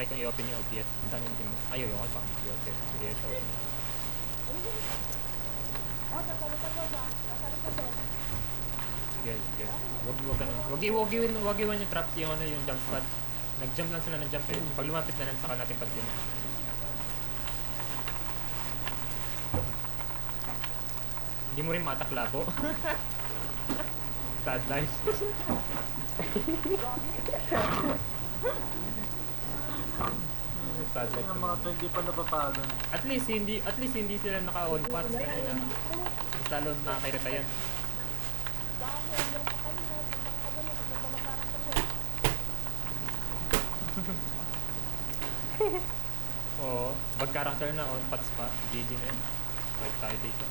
try kong i-open yung OBS. Saan yung team? Ayaw yung bang i-open. OBS open. Sige, sige. Wag iwan yung traps yung ano yung jump spot. Nag-jump lang sila ng jump eh. Pag lumapit na lang saka natin pag-team. Hindi mo rin mataklabo. Sad life. Sad life. Yung mga to hindi pa napapagan. At least hindi sila naka-on paths kanina. Mas lalo nakakairita yan. Oo, bag character na on paths pa. GG na yun. Fight tayo dito.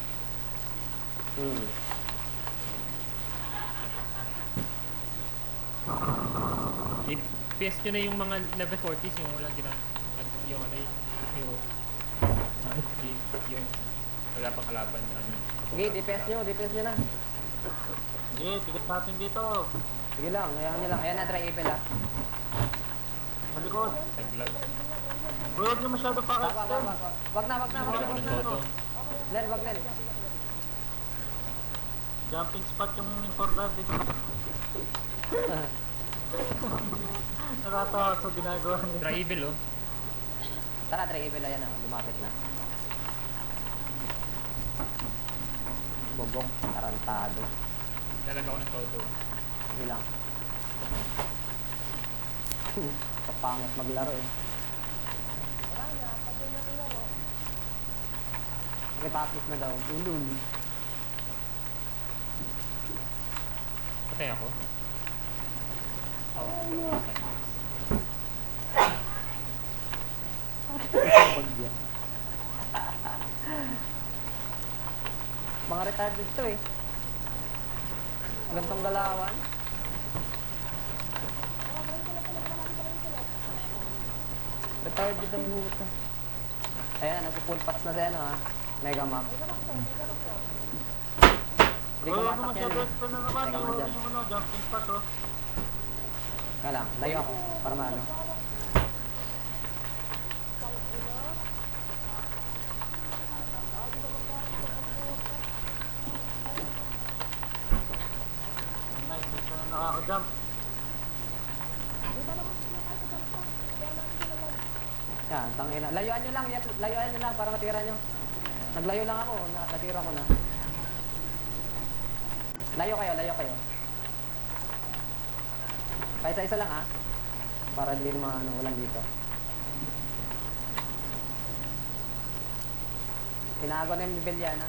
I-PS nyo na yung mga level 40s, yung walang yung ano yung wala pang kalaban ano. Sige, DPS nyo na. Sige, ticket natin dito. Sige lang, ayaw nyo lang. Ayan na, try Abel ah. Malikod. Nag-lag. Huwag nyo masyado pa Wag na. Wala ko ng todo. Len, wag Len. Jumping spot yung importante. Nakatawa sa ginagawa niya. Try evil oh. Tara, try Abel. Ayan na, lumapit na. Bobok, tarantado. Nalag ako ng todo. Sige lang. Kapangit maglaro eh. Sige, tapos na daw. Ulul. Patay ako. Bagyan. Mga retarded to eh. Gantong galawan. Retarded ang buta. Ayan, nagpo-full packs na siya ano ha. Mega Max. Hindi ko Huwag nyo matak yan masyado eh. extra na naman. Teka nga Huwag dyan. nyo ano, jumping spot oh. Kaya lang, layo ako. Para maano. Nice, nakaka-jump. Yan, tangina. Layuan nyo lang para matira nyo. Naglayo lang ako, natira ko na. Layo kayo. Kahit isa lang ha. Para hindi mga ano, ulan dito. Tinago na yung Beliana.